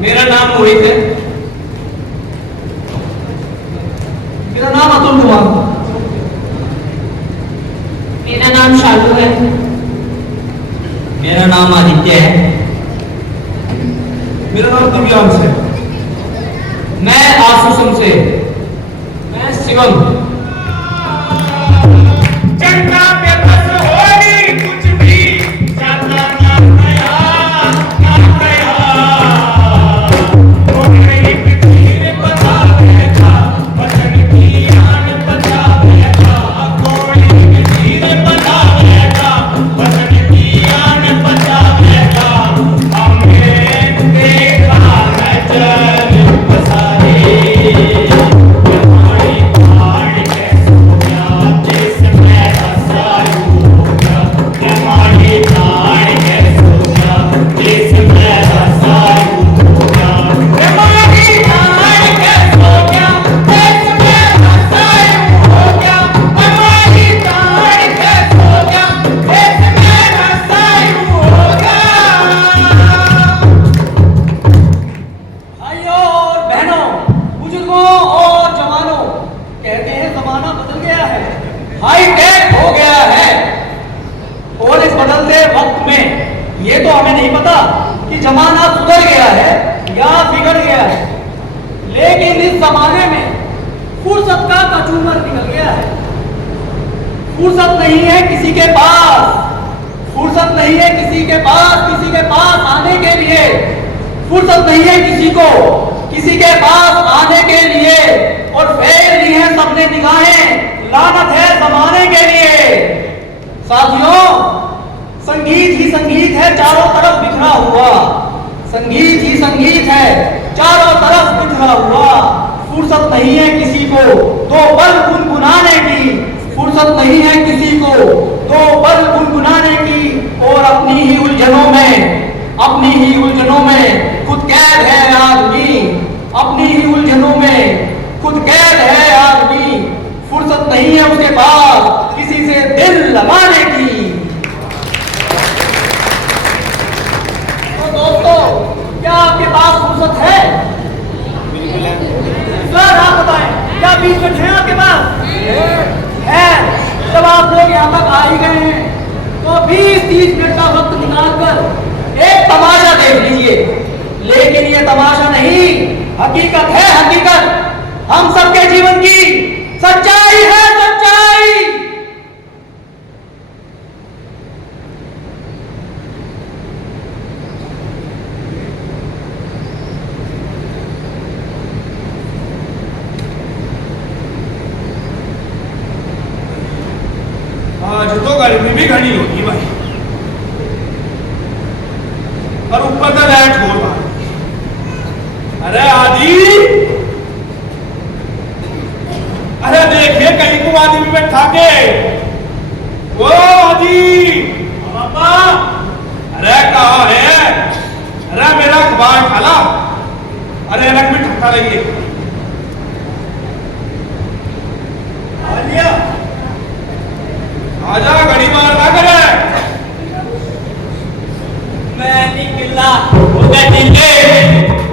मेरा नाम मोहित है। मेरा नाम अतुल कुमार। मेरा नाम शालू है। मेरा नाम आदित्य है। मेरा नाम दिव्यांश है। मैं आसुसम से। मैं शिवम। चंगा पे बस होली कुछ भी जाता ना गया वो मेरी पिछली बता बैठा वचन की आन बता बैठा कोड़ी पिछली बता बैठा वचन की आन बता बैठा हमें देखा नजर बसारे हाईटेक हो गया है और इस बदलते वक्त में ये तो हमें नहीं पता कि जमाना सुधर गया है या बिगड़ गया है, लेकिन इस जमाने में फुर्सत का कचूमर निकल गया है। फुर्सत नहीं है किसी के पास, फुर्सत नहीं है किसी के पास आने के लिए, फुर्सत नहीं है किसी के पास आने के लिए, और फेर ली है सबने निगाहें, लानत है जमाने के लिए। साथियों, संगीत ही संगीत है चारों तरफ बिखरा हुआ, संगीत ही संगीत है चारों तरफ बिखरा हुआ। फुर्सत नहीं है किसी को दो पल गुनगुनाने की, फुर्सत नहीं है किसी को दो पल गुनगुनाने की, और अपनी ही उलझनों में खुद कैद है आदमी, अपनी ही उलझनों में खुद कैद है आदमी। फुर्सत नहीं है उसके पास किसी से दिल लगाने की। तो दोस्तों, क्या आपके पास फुर्सत है? सर आप बताएं, क्या 20 मिनट है आपके पास? है। जब आप लोग यहाँ तक आ ही गए हैं तो 20-30 मिनट का वक्त निकालकर एक तमाशा देख लीजिए। लेकिन ये तमाशा नहीं, हकीकत है, हकीकत हम सबके जीवन की सच्चाई है, सच्चाई। आज तो गर्मी भी घनी होगी भाई, और ऊपर का लाइट बोल रहा। अरे आदि, अरे देखिए कहीं को आदमी बैठा के। वो आदि पापा, अरे कहाँ है? अरे मेरा अखबार खाला, अरे रख में ठक्का लगी। आजा, घड़ी मार ना करे। मैं निकला होगा नीचे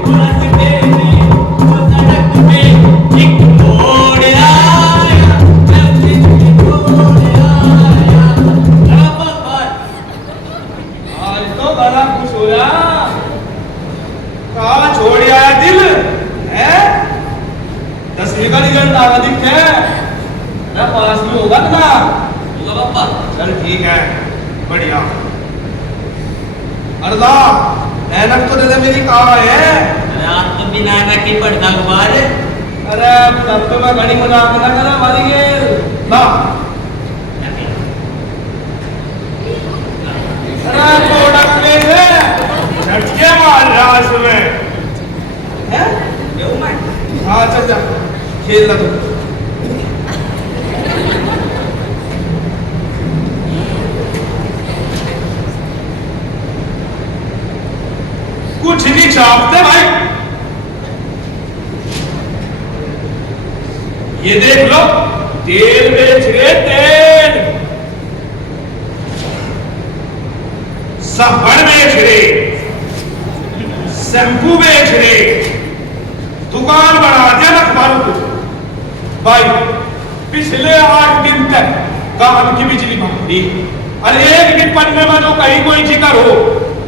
रास्ते में, वो सड़क में एक मोड़ आया, मोड़ आया। आज तो बड़ा खुश हो रहा। कहाँ छोड़ आया दिल है? 10वीं का रिजल्ट आगा दिख है, पास में होगा ना? पापा चल ठीक है, बढ़िया। अर्दा ऐनक तो दे दे मेरी, कहाँ है? रात तो बिना ऐनक की पढ़ता अखबार। अरे तब तो मैं घड़ी मजाक ना करा मारी गेल ना। अरे छोटा करने से झटके मार रहा उसमें है। हाँ चल जा, खेल ला तू। कुछ नहीं छापते भाई, ये देख लो, तेल बेच रहे तेल। साबुन बेच रहे, शैम्पू बेच रहे, दुकान बना दिया अखबारों को। भाई पिछले 8 दिन तक गांव की बिजली बंद थी और एक भी पन्ने में जो कहीं कोई जिक्र हो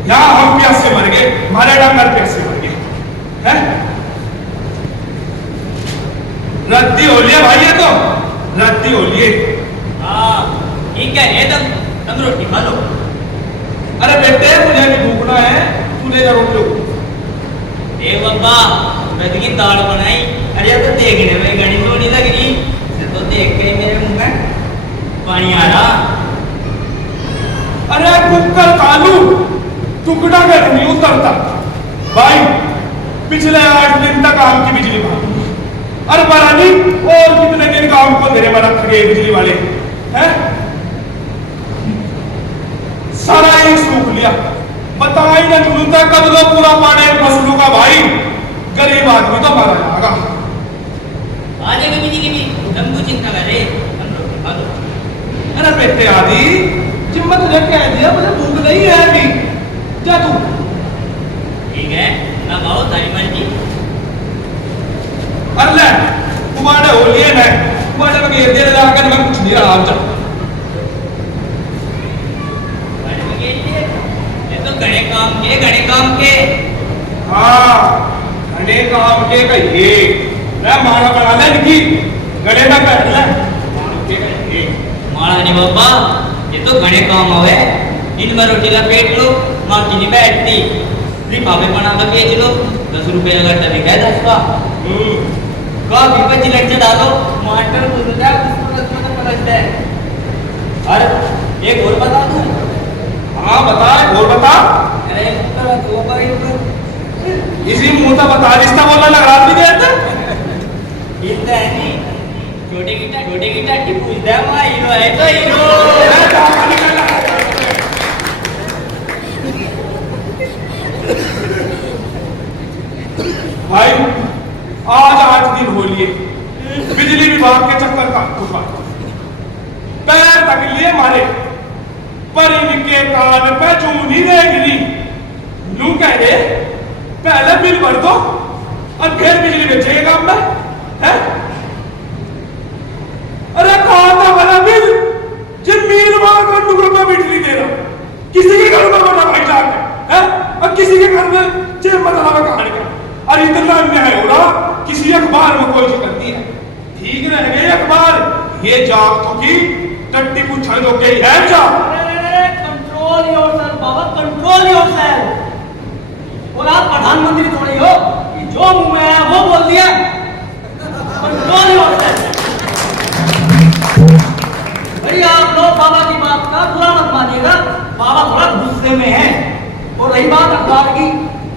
यहाँ हम प्यासे मर गए, हमारे डंगर प्यासे मर गए हैं। रद्दी हो लिया भाई, ये तो रद्दी हो लिए। हाँ ठीक है, ये तुम रोटी खा लो। अरे बेटे मुझे भी भूखना है, तू ले जा रोटी। ए बाबा मैं की दाल बनाई, अरे तो देखने में घनी सोनी लग रही, तो देख के मेरे मुंह में पानी आ रहा। अरे कुकर कालू टुकड़ा कर नहीं उतरता। भाई पिछले 8 दिन तक आम की बिजली बंद, अरे पता नहीं और कितने दिन काम को मेरे में रख गए बिजली वाले हैं। सारा एक सूख लिया, बताई ना जुलूता कब लो पूरा पानी फसलों का। भाई गरीब आदमी तो मारा जाएगा। आ जाएगा बिजली भी, तुम कुछ चिंता करे, हम रोटी खा लो। अरे बेटे आदि जब मैं तुझे कह दिया मुझे भूख नहीं है अभी, जा तू। ठीक है ना भाव तारी मर्जी। अल्ले तुम्हारे हो लिए मैं तुम्हारे में घेर दे जाकर मैं कुछ नहीं रहा। जा ये तो घने काम के। हाँ घने काम के कहिए, मैं मारा बना ले इनकी गड़े में बैठ ले काम के कहिए। मारा नहीं बाबा, ये तो घने काम हुए। इनमें रोटी लपेट लो, माँ की नहीं बैठती, लिफाफे बना कर बेच लो, 10 रुपये अगर तभी है 10 का। कॉफी पे चिलट डालो, टमाटर भून जाए, उसको तो पलट जाए। और एक और बता दूं? हाँ बता, और बता। अरे दो बार इसी मुंह का बता, रिश्ता बोलना लग रहा भी देता इतना है नहीं, छोटे गिटा टिप्पू इधर माँ हीरो है तो हीरो। भाई आज 8 दिन हो लिए बिजली विभाग के चक्कर का उठा, पैर तक लिए मारे, पर इनके कान पे चूनी देख ली। यूं कह रहे पहले बिल भर दो और फिर बिजली बेचेगा हम है। अरे कहा था बना बिल जमीन वहां रुपए बिजली दे रहा, किसी के घर में बना भाई जाके है और किसी के घर में जेब बदला कहानी का। और इतना अन्याय हो रहा, किसी अखबार में कोई जिक्र नहीं है। ठीक रह गए अखबार, ये जाग तो की टट्टी पूछा जो के है जा। कंट्रोल योरसेल्फ बाबा, कंट्रोल योरसेल्फ। और आप प्रधानमंत्री थोड़ी हो कि जो मुंह में आया वो बोल दिया। Control yourself. भाई आप लोग बाबा की बात का बुरा मत मानिएगा, बाबा थोड़ा गुस्से में है। और रही बात अखबार की,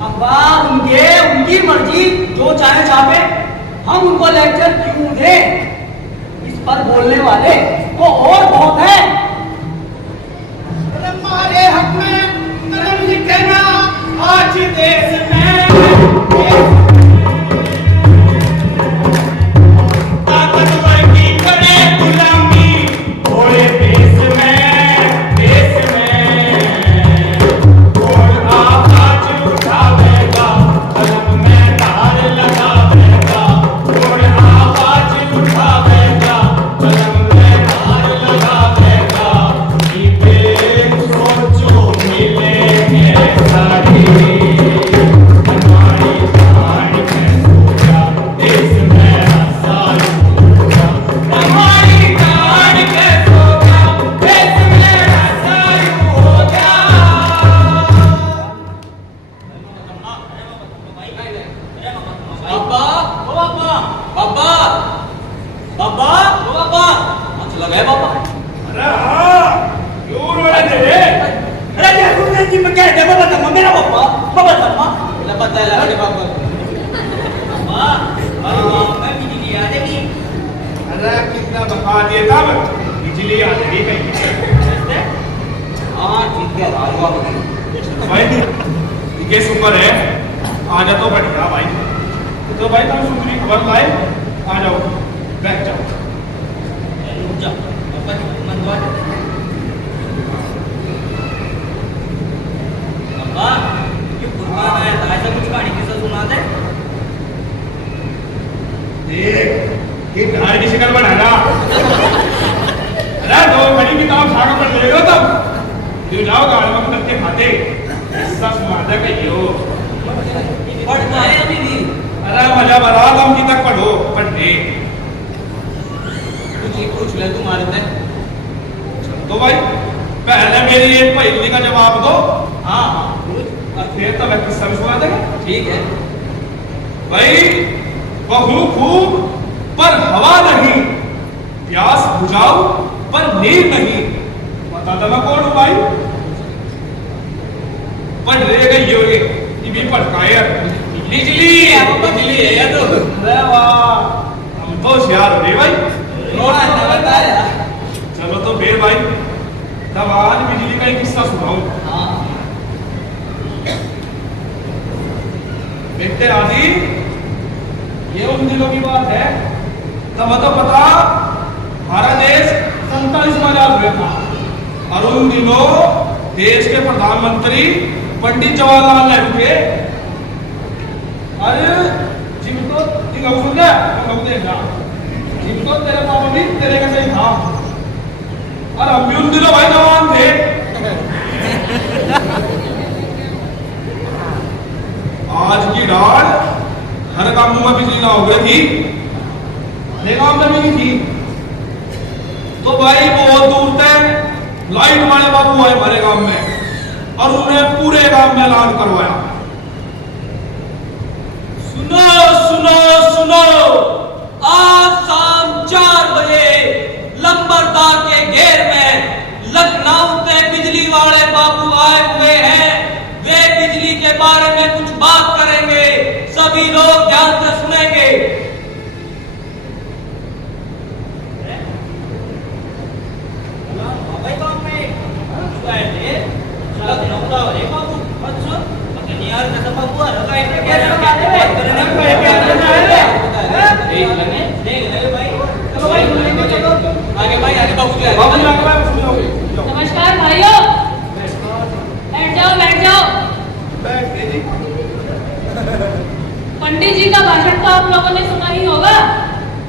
अखबार उनकी मर्जी, जो चाहे छापे, हम उनको लेक्चर क्यों दें? इस पर बोलने वाले तो और बहुत है। हमारे हक में कलम लिखना आज देश में ताकतवर की करे गुलामी, थोड़े देश में और आवाज उठावेगा, कलम में धार लगावेगा, और आवाज उठावेगा, कलम में धार लगावेगा। सोचो मिलेंगे सारी हमारी जान में सोचा, देश में आसानी होगा, हमारी जान में सोचा, देश में आसानी होगा। बाबा ओ बाबा बाबा बाबा ओ बाबा मत लगाए बाबा। अरे हाँ क्यों रोड़ा तेरे? अरे क्या तुम ने जी में क्या है बाबा? तम्मा मेरा बाबा तम्मा बोला पता है लगा दे बाबा। बाबा मैं बिजली आ जाएगी। अरे कितना बता दिया था मैं, बिजली आ जाएगी कहीं। हाँ ठीक है भाई ठीक है सुपर है, आ जा तो बढ़िया भाई। तो भाई तुम सुपरी खबर लाए, आ जाओ बैठ जाओ। रुक जाओ बाबा मनवा तू जाओ गाड़ी में करके खाते ऐसा सुनाता कहियो पढ़ना है अभी भी। अरे मजा बरा तुम की तक पढ़ो पढ़ने कुछ ही पूछ ले तुम्हारे से। तो भाई पहले मेरी एक पहेली का जवाब दो हाँ और फिर तो मैं किस्सा भी सुना देगा। ठीक है। भाई बहू खूब पर हवा नहीं, प्यास बुझाओ पर नीर नहीं, बता दो मैं कौन हूं भाई? पढ़ रहे गई योगे ये भी पढ़काए बिजली बिजली है या तो। अरे वाह हम तो होशियार हो गए भाई। थोड़ा सा बताया। चलो तो फिर भाई तब आज बिजली का एक किस्सा सुनाऊं। हाँ देखते आदि ये उन दिनों की बात है तब तो पता हमारा देश 47वां आजाद हुआ था और उन दिनों देश के प्रधानमंत्री पंडित जवाहरलाल नेहरू थे। अरे जिनको सुन गया जिनको तेरे पापा भी तेरे का सही था और हम भी उन दिनों भाई जवान थे। आज की रात हर काम में बिजली ना हो गई थी, हर काम में भी नहीं थी तो भाई बहुत दूर तक लाइट वाले बाबू आए हमारे गांव में और उन्हें पूरे गांव में ऐलान करवाया। सुनो सुनो सुनो, आज शाम 4 बजे लंबरदार के घेर में लखनऊ से बिजली वाले बाबू आए हुए हैं। वे बिजली के बारे में कुछ बात करेंगे, सभी लोग ध्यान से सुनेंगे। नमस्कार भाइयों, बैठ जाओ। पंडित जी का भाषण तो आप लोगों ने सुना ही होगा।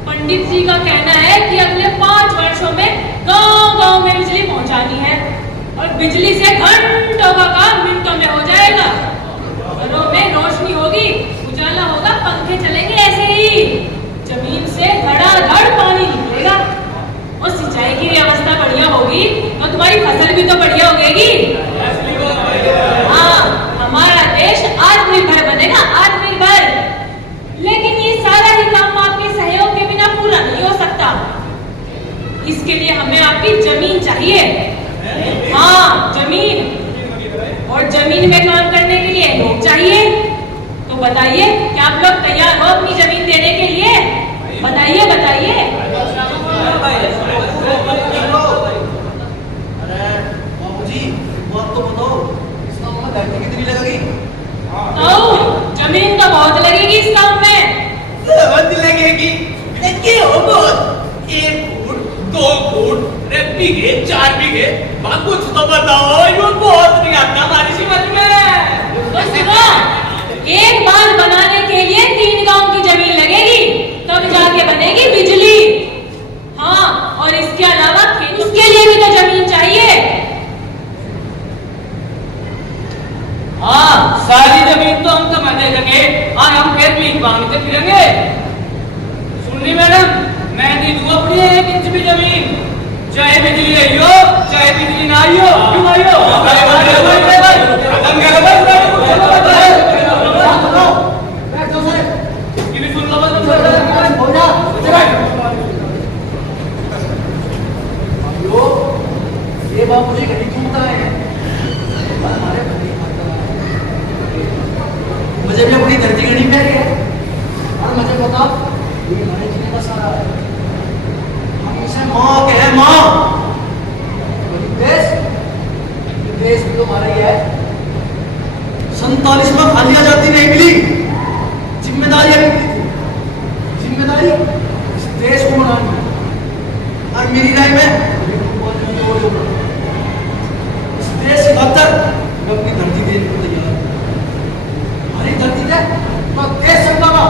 पंडित जी का कहना है कि अगले 5 वर्षों में गांव-गांव में बिजली पहुंचानी है और बिजली से घंटों का काम मिनटों में हो जाएगा। घरों में रोशनी होगी, उजाला होगा, पंखे चलेंगे ऐसे ही। जमीन से धड़ाधड़ पानी निकलेगा और सिंचाई की व्यवस्था बढ़िया होगी तो तुम्हारी फसल भी तो बढ़िया होगी। हाँ, हमारा देश आत्मनिर्भर बनेगा, आत्मनिर्भर। लेकिन ये सारा ही काम आपके सहयोग के बिना पूरा नहीं हो सकता। इसके लिए हमें आपकी जमीन चाहिए। हाँ, जमीन। और जमीन में काम करने के लिए लोग चाहिए। तो बताइए, क्या आप लोग तैयार हो अपनी जमीन देने के लिए? बताइए बताइए। अरे बाबूजी, वो आपको बताओ इसका मतलब धरती कितनी लगेगी? तो जमीन तो बहुत लगेगी इस काम में। बहुत लगेगी लेकिन हो बहुत 1 फुट 2 फुट बीघे 4 बीघे कुछ तो बताओ। यो बहुत नहीं आता हमारी समझ में। तो सुनो, एक बांध बनाने के लिए 3 गांव की जमीन लगेगी, तब जाके बनेगी बिजली। हाँ, और इसके अलावा उसके लिए भी तो जमीन चाहिए। हाँ, सारी जमीन तो हम कमा दे देंगे। आज हम फिर भी मांगते फिरेंगे। सुननी मैडम, मैं नहीं दूंगा अपनी 1 इंच भी जमीन, चाहे बिजली आई हो चाहे बिजली ना आई हो। क्यों आई हो? ये बाबूजी कहीं घूमता है मुझे भी अपनी धरती करनी प्यारी है और मुझे बता ये हमारे जिले का सारा है। हम इसे माँ कहे माँ। देश भी तो हमारा ही है। 47 में खाली आजादी नहीं मिली, जिम्मेदारियां भी मिली थी। जिम्मेदारी इस देश को बनानी है और मेरी राय में इस देश की खातर मैं अपनी धरती देने को तैयार हूं। हमारी धरती है तो देश संभाला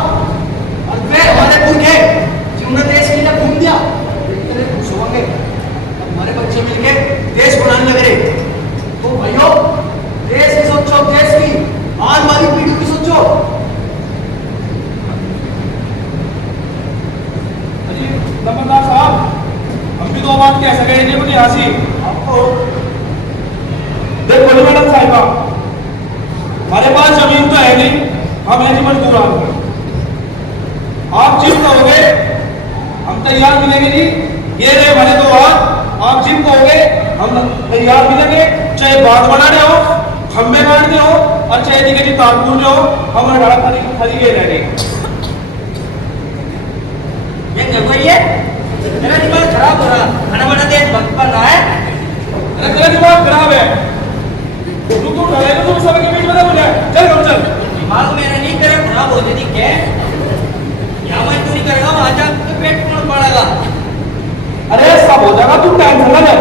और वे हमारे पुरखे जिन्होंने देश के लिए घूम दिया खुश होंगे। हमारे बच्चे मिलके देश बनाने लगे तो देखो जी मैडम साहिबा, हमारे पास जमीन तो है नहीं, हम हैं जी मजदूर आदमी। आप जिम कहोगे हम तैयार मिलेंगे जी। ये रहे भले तो आप जिम कहोगे हम तैयार मिलेंगे, चाहे बाग बनाने हो, खंबे गाड़ने हो और चाहे दिखे जी तारपुर जो हो, हमारे डाला खाली गए रहने। ये देखो ये मेरा दिमाग खराब हो रहा, बड़ा बड़ा देश भक्त बन रहा है। अरे तेरा दिमाग खराब है, तू रहेगा तुम सबके बीच में ना बोले। चल कम चल। दिमाग मेरा नहीं करे खराब हो जाती क्या? यहाँ मजदूरी करेगा वहां जा तो पेट कौन पड़ेगा? अरे सब हो जाएगा, तू टेंशन ना ले।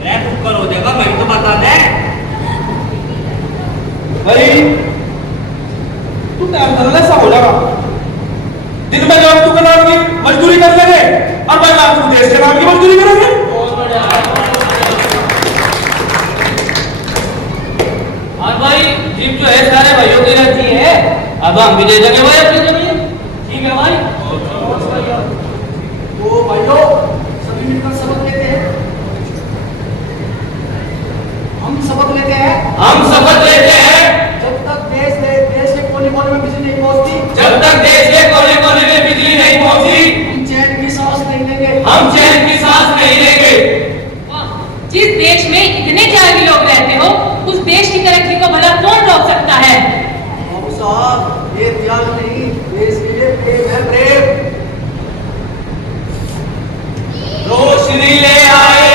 अरे कुकर हो जाएगा, मैं तो बता दे भाई तू टेंशन ना ले, सब हो जाएगा। दिन में जब तू के नाम की मजदूरी कर लेंगे और भाई रात को देश के नाम की मजदूरी करेंगे। और भाई जीप जो है सारे भाइयों की रहती है, अब हम भी दे देंगे भाई अपनी जमीन। ठीक है भाई। तो भाइयों सभी मिलकर सबक लेते हैं। हम सबक लेते हैं। हम शपथ लेते हैं, जब तक देश के कोने कोने में बिजली नहीं पहुंचती, जब तक देश के कोने कोने में बिजली नहीं पहुंची, हम चैन की सांस नहीं लेंगे। हम चैन की सांस नहीं लेंगे। वाह, जिस देश में इतने त्यागी लोग रहते हो, उस देश की तरक्की को भला कौन रोक सकता है? बाबू साहब, ये त्याग नहीं, देश के लिए प्रेम है, प्रेम। रोशनी ले आए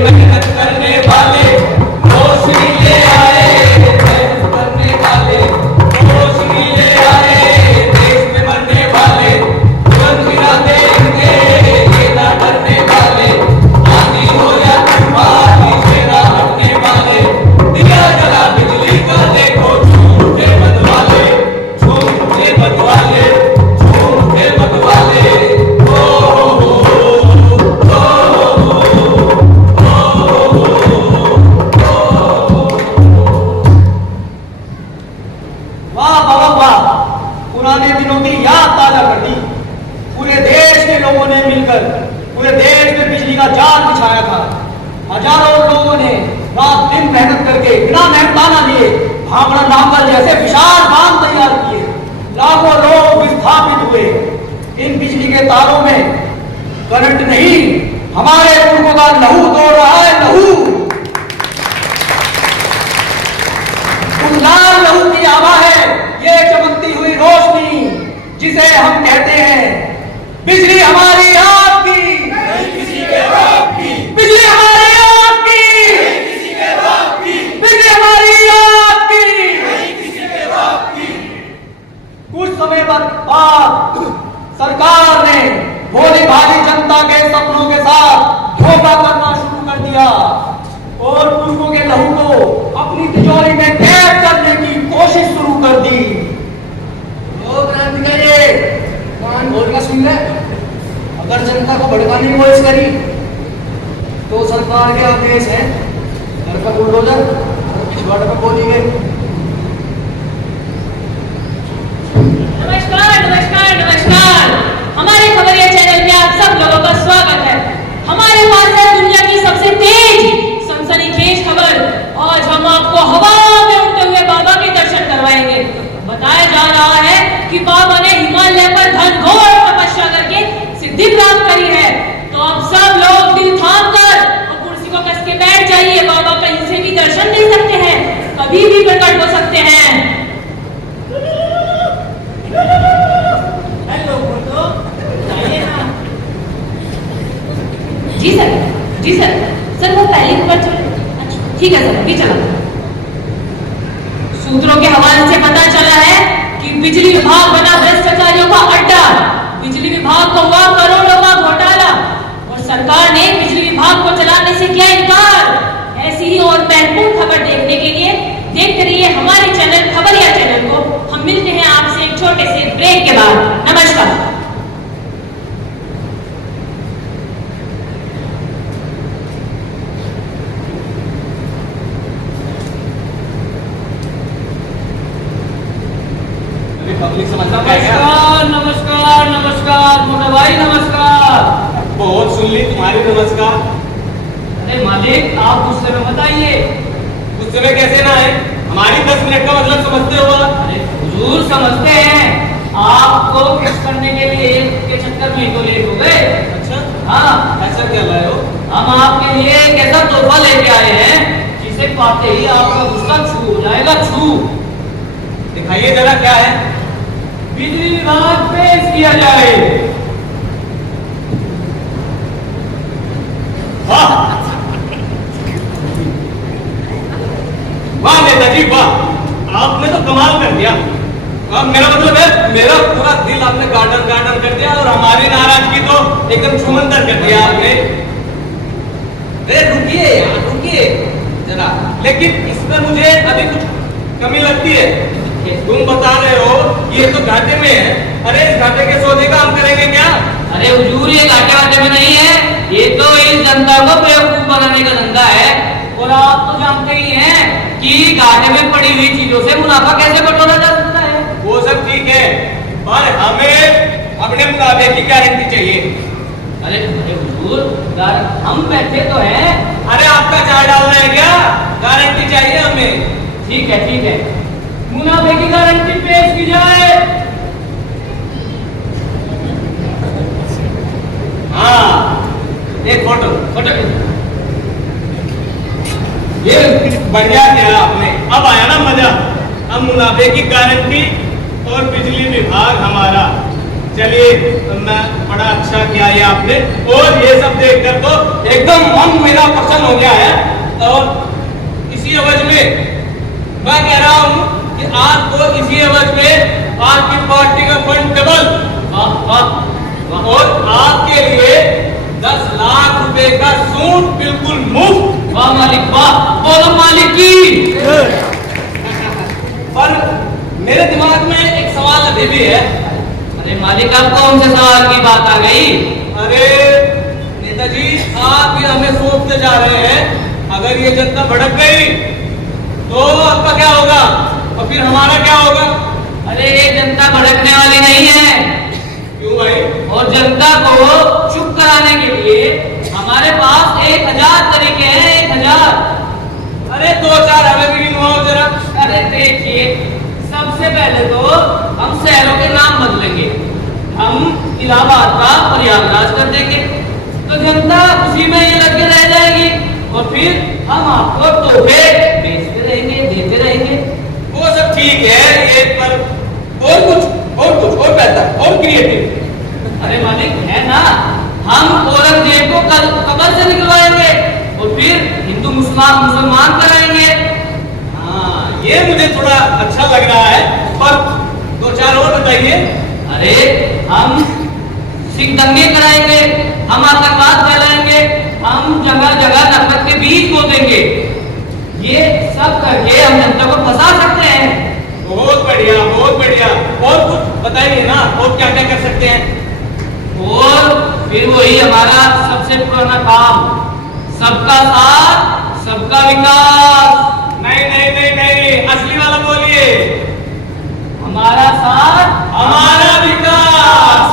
मेहनत करने वाले, रोशनी ले आए मेहनत करने वाले, रोशनी ले आए देश में मरने वाले, जीवन गिरा देंगे ये ना डरने वाले, आंधी हो या तूफान पीछे ना हटने वाले, दिया जला बिजली का देखो झूठे मतवाले, झूठे मतवाले, झूठे मतवाले। वाह बाबा वाह, पुराने दिनों की याद ताजा कर दी। पूरे देश के लोगों ने मिलकर पूरे देश में बिजली का जाल बिछाया था। हजारों लोगों ने रात दिन मेहनत करके बिना मेहनताना लिए भांगड़ा नांगल जैसे विशाल बांध तैयार किए। लाखों लोग विस्थापित हुए। इन बिजली के तारों में करंट नहीं, हमारे पुरखों का लहू दौड़ रहा है, लहू। उन लाल लहू की आभा है ये चमकती हुई रोशनी, जिसे हम कहते हैं बिजली हमारी आपकी, किसी के बाप की, बिजली हमारी आपकी, किसी के बाप की, बिजली हमारी आपकी। किसी के बाप की। कुछ समय बाद सरकार ने भोली भाली जनता के सपनों के साथ धोखा करना शुरू कर दिया और पुरखों के लहू को अपनी तिजोरी में कैद करने की कोशिश शुरू कर दी। ओ क्रांतिकारी, कान खोल के सुन ले। अगर जनता को भड़काने की कोशिश करी तो सरकार के आदेश है, घर पर बुलडोजर, पिछवाड़े पर गोली गई। नमस्कार नमस्कार नमस्कार, हमारे खबरिया चैनल में आप सब लोगों का स्वागत है। हमारे पास है दुनिया की सबसे तेज सनसनीखेज खबर। आज हम आपको हवा में उड़ते हुए बाबा के दर्शन करवाएंगे। बताया जा रहा है कि बाबा ने हिमालय पर घनघोर तपस्या करके सिद्धि प्राप्त करी है। तो आप सब लोग दिल थाम कर और कुर्सी को कस के बैठ जाइए। बाबा कहीं से भी दर्शन दे सकते हैं, कभी भी प्रकट हो सकते हैं। जी सर, जी सर, सर वो पहले ऊपर चले। अच्छा ठीक है सर, अभी चला। सूत्रों के हवाले से पता चला है कि बिजली विभाग बना भ्रष्टाचारियों का अड्डा। बिजली विभाग को हुआ करोड़ों का घोटाला और सरकार ने बिजली विभाग को चलाने से किया इनकार। ऐसी ही और महत्वपूर्ण खबर देखने के लिए देखते रहिए हमारे चैनल खबरिया चैनल को। हम मिलते हैं आपसे एक छोटे से ब्रेक के बाद। नमस्कार। नमस्कार नमस्कार नमस्कार मोटा भाई, नमस्कार। बहुत सुन ली तुम्हारी नमस्कार। अरे मालिक, आप गुस्से में मत आइए। कुछ उस समय कैसे ना आए? हमारी 10 मिनट का मतलब समझते हो आप? अरे हुजूर समझते हैं, आपको किस करने के लिए के चक्कर में तो लेट हो गए। अच्छा, हाँ, ऐसा क्या लाए हो? हम आपके लिए एक ऐसा तोहफा लेके आए हैं जिसे पाते ही आपका गुस्सा छू हो जाएगा, छू। दिखाइए जरा क्या है। बिजली विभाग पेश किया जाए। वाह वाह नेताजी वाह, आपने तो कमाल कर दिया। अब मेरा मतलब है, मेरा पूरा दिल आपने गार्डन गार्डन कर दिया और हमारी नाराजगी तो एकदम छुमंतर कर दिया आपने। अरे रुकिए यार, रुकिए जरा, लेकिन इसमें मुझे अभी कुछ कमी लगती है। तुम बता रहे हो ये तो घाटे में है, अरे इस घाटे के सौदे का हम करेंगे क्या? अरे हुजूर, ये घाटे वाटे में नहीं है, ये तो इस जनता को बेवकूफ बनाने का धंधा है। और आप तो जानते ही हैं कि घाटे में पड़ी हुई चीजों से मुनाफा कैसे बटोरा जा सकता है। वो सब ठीक है, पर हमें अपने मुनाफे की गारंटी चाहिए। अरे अरे हुजूर, हम बैठे तो हैं। अरे आपका चाय डालना है क्या? गारंटी चाहिए हमें। ठीक है, मुनाफे की गारंटी पेश की जाए। हाँ, एक फोटो ये बढ़िया किया आपने, अब आया ना मजा। अब मुनाफे की गारंटी और बिजली विभाग हमारा। चलिए, मैं बड़ा अच्छा किया ये आपने, और ये सब देखकर तो एकदम मन मेरा प्रसन्न हो गया है। और इसी एवज में मैं कह रहा हूँ कि आपको इसी एवज में आपकी पार्टी का फंड डबल, और आपके लिए 10 लाख रुपए का सूट बिल्कुल मुफ्त। वाह मालिक वाह, बोलो मालिक की। पर मेरे दिमाग में एक सवाल अभी भी है। अरे मालिक, अब कौन से सवाल की बात आ गई? अरे नेताजी, आप भी हमें सोचते जा रहे हैं, अगर ये जनता भड़क गई तो आपका क्या होगा और फिर हमारा क्या होगा? अरे ये जनता भड़कने वाली नहीं है। क्यों भाई? और जनता को चुप कराने के लिए हमारे पास 1000 तरीके हैं, 1000। अरे 2-4 हमें भी गिनवाओ जरा। अरे देखिए, सबसे पहले तो हम शहरों के नाम बदलेंगे। हम इलाहाबाद का प्रयागराज कर देंगे, तो जनता उसी में ये लग के रह जाएगी। और फिर हम आपको तोहफे बेचते रहेंगे, देते रहेंगे। वो सब ठीक है, ये पर और बेहतर और क्रिएटिव। अरे मालिक है ना, हम औरंगजेब को कब्र से निकलवाएंगे और फिर हिंदू मुसलमान कराएंगे। हाँ, ये मुझे थोड़ा अच्छा लग रहा है, पर 2-4 और बताइए। अरे हम सिख दंगे कराएंगे, हम आतंकवाद फैलाएंगे, हम जगह जगह नफरत के बीज बो देंगे। ये सब करके हम जनता को फंसा सकते हैं। बहुत बढ़िया, बहुत बढ़िया। और कुछ बताइए ना, और क्या क्या कर सकते हैं? और फिर वही हमारा सबसे पुराना काम, सबका साथ सबका विकास। नहीं नहीं नहीं नहीं, असली वाला बोलिए। हमारा साथ हमारा विकास।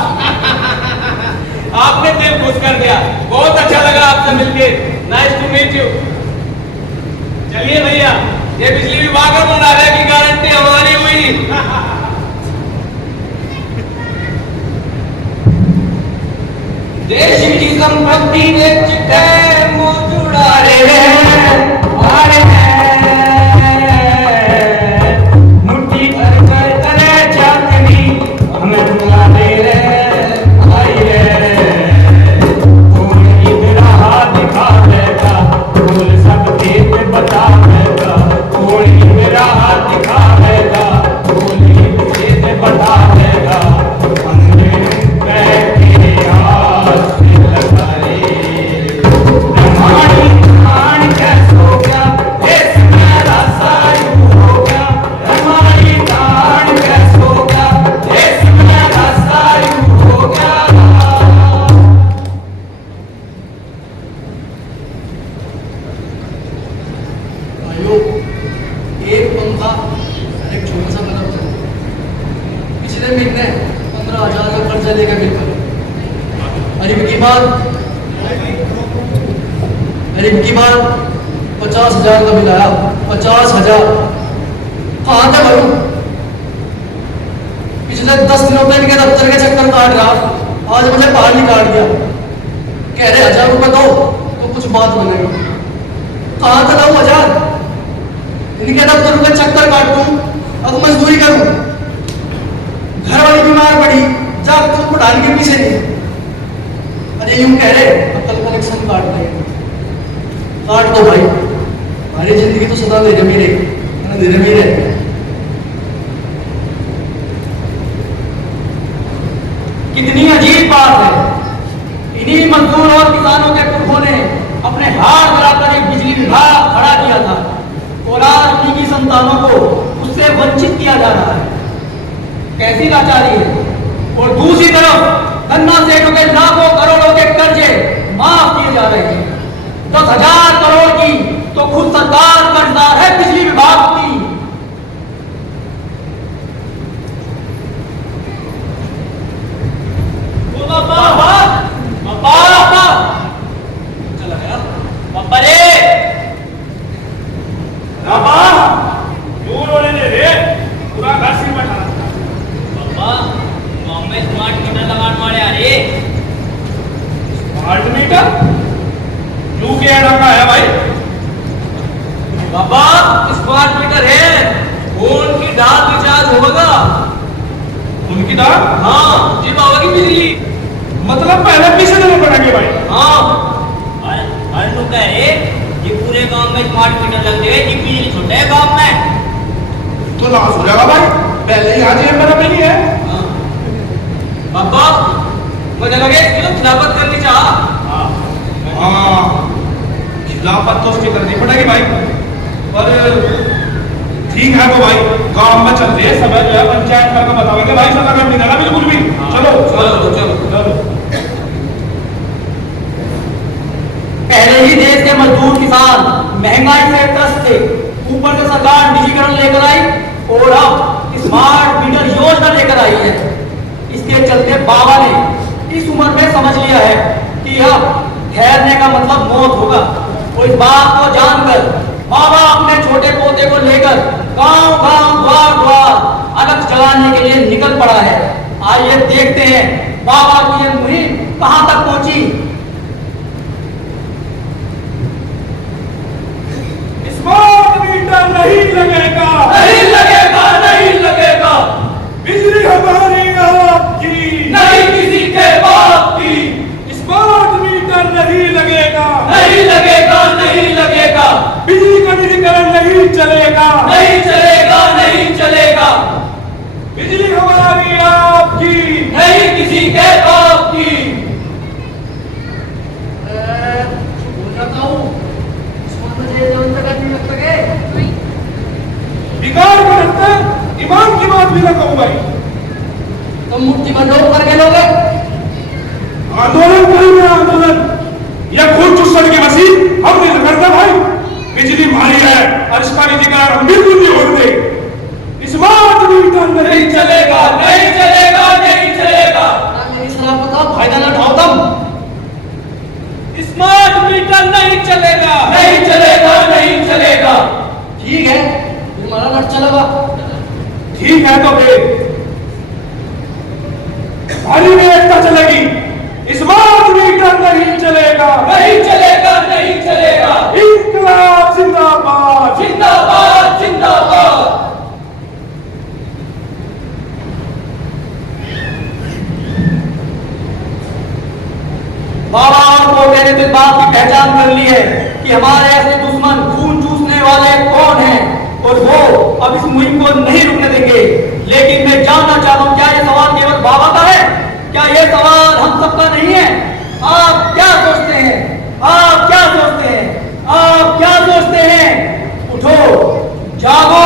आपने दिल खुश कर दिया, बहुत अच्छा लगा आपसे मिलके। Nice to meet you. चलिए भैया, ये बिजली विभाग का मुनाफे की गारंटी हमारी हुई। देश की संपत्ति बेच के मुंह उड़ा रहे हैं, मारे मुट्ठी भर कर करे चांदनी हमें बुला दे रे, आई रे फूल इधर हाथ दिखा देगा, फूल सब देख बता देगा, फूल इधर हाथ दिखा देगा, फूल इधर बता देगा। अंधेरे बैठे आस लगाए हमारी प्राण कैसे हो गया, देश मेरा सायु हो गया, हमारी प्राण कैसे हो गया, देश मेरा सायु हो गया। भाइयों, एक पंखा और एक छोटा सा बल्ब था। पिछले महीने 15,000 का कर्जा लेकर बिल्कुल अरीब की बार 50 50,000 का बिल आया, 50,000। कहाँ थे भरू? पिछले 10 दिनों में इनके दफ्तर के चक्कर काट रहा, आज मुझे बाहर नहीं काट दिया। कह रहे 1,000 रुपए दो तो कुछ बात बनेगी। कहाँ से लाऊं 1,000? इनके दफ्तर के चक्कर काटूं, अब मजदूरी करूं। घर वाली बीमार पड़ी, जा खुद पढ़ाने के पीछे नहीं। अरे यूं कह रहे अब कल कलेक्शन काट देंगे। काट दो भाई, हमारी जिंदगी तो सदा निरमीर है। कितनी अजीब बात है, इन्हीं मजदूर और किसानों के पुरखों ने अपने हाथ बढ़ाकर एक बिजली विभाग खड़ा किया था और आज उन्हीं की संतानों को उससे वंचित किया जा रहा है। कैसी लाचारी है। और दूसरी तरफ गन्ना सेठों के लाखों करोड़ों के कर्जे माफ किए जा रहे हैं। 10,000 करोड़ की तो खुद सरकार कर्जदार है बिजली विभाग की। चला गया पापा रे। क्यों रोने दे रे? पूरा घर सिर में ठाना। पापा गांव में स्मार्ट मीटर लगाने वाले आ रे। Smart meter? क्यों क्या रखा है भाई? पापा स्मार्ट मीटर है, फोन की डाल रिचार्ज होगा। उनकी दाल? हाँ जी बाबा की बिजली। मतलब पहले पीछे देना पड़ेंगे भाई। हाँ अरे तो कह रहे ये पूरे गांव में स्मार्ट मीटर लग जाए, ये बिजली छोटे है गांव में। तो लॉस हो जाएगा भाई, पहले ही आज ये मेरा भी नहीं है। हाँ। पापा मुझे लगे इसकी तो खिलाफत करनी चाह। हाँ खिलाफत तो उसकी करनी पड़ेगी भाई, पर ठीक है वो भाई, गांव में चल रही है सब जो है पंचायत का बताओगे भाई, सदा में नहीं देना बिल्कुल भी। चलो चलो चलो चलो। पहले ही देश के मजदूर किसान महंगाई से त्रस्त थे, ऊपर से सरकार डिजिटल लेकर आई और अब स्मार्ट मीटर योजना लेकर आई है। इसके चलते बाबा ने इस उम्र में समझ लिया है कि अब ठहरने का मतलब मौत होगा। और इस बात को जानकर बाबा अपने छोटे पोते को लेकर गांव गांव द्वार द्वार अलग जलाने के लिए निकल पड़ा है। आइए देखते हैं बाबा की ये मुहिम कहां तक पहुंची। स्मार्ट मीटर नहीं लगेगा, नहीं लगेगा, नहीं लगेगा, बिजली हमारी आपकी, नहीं किसी के बाप की। स्मार्ट मीटर नहीं लगेगा, नहीं लगेगा, नहीं लगेगा, बिजली का निजीकरण नहीं चलेगा, नहीं चलेगा, नहीं चलेगा, बिजली हमारी आपकी, नहीं किसी के बाप की। बोल जाता हूँ, मुझे जब तक नहीं लगता के बिगाड़ कर रखते ईमान की बात भी ना कहूँ भाई। तुम मुट्ठी में डोब करके लोगे। आंदोलन करेंगे, आंदोलन या खून चूसने की मशीन हम नहीं करते भाई। बिजली हमारी है और इसका निजीकरण हम बिल्कुल नहीं होते। स्मार्ट मीटर नहीं चलेगा, नहीं चलेगा, नहीं चलेगा। मेरी शराब का फायदा न उठाओ तुम। स्मार्ट मीटर नहीं चलेगा, नहीं चलेगा, नहीं चलेगा। ठीक है, तुम्हारा नट चलेगा। ठीक है तो फिर हमारी भी एकता चलेगी। स्मार्ट मीटर नहीं चलेगा, नहीं चलेगा, नहीं चलेगा। इंकलाब जिंदाबाद, जिंदाबाद, जिंदाबाद। बाबा और पोते ने तो इस बात की पहचान कर ली है कि हमारे ऐसे दुश्मन खून चूसने वाले कौन हैं और वो अब इस मुहिम को नहीं रुकने देंगे। लेकिन मैं जानना चाहता हूं, क्या ये सवाल केवल बाबा का है? क्या ये सवाल हम सबका नहीं है? आप क्या सोचते हैं? आप क्या सोचते हैं? आप क्या सोचते हैं? उठो, जागो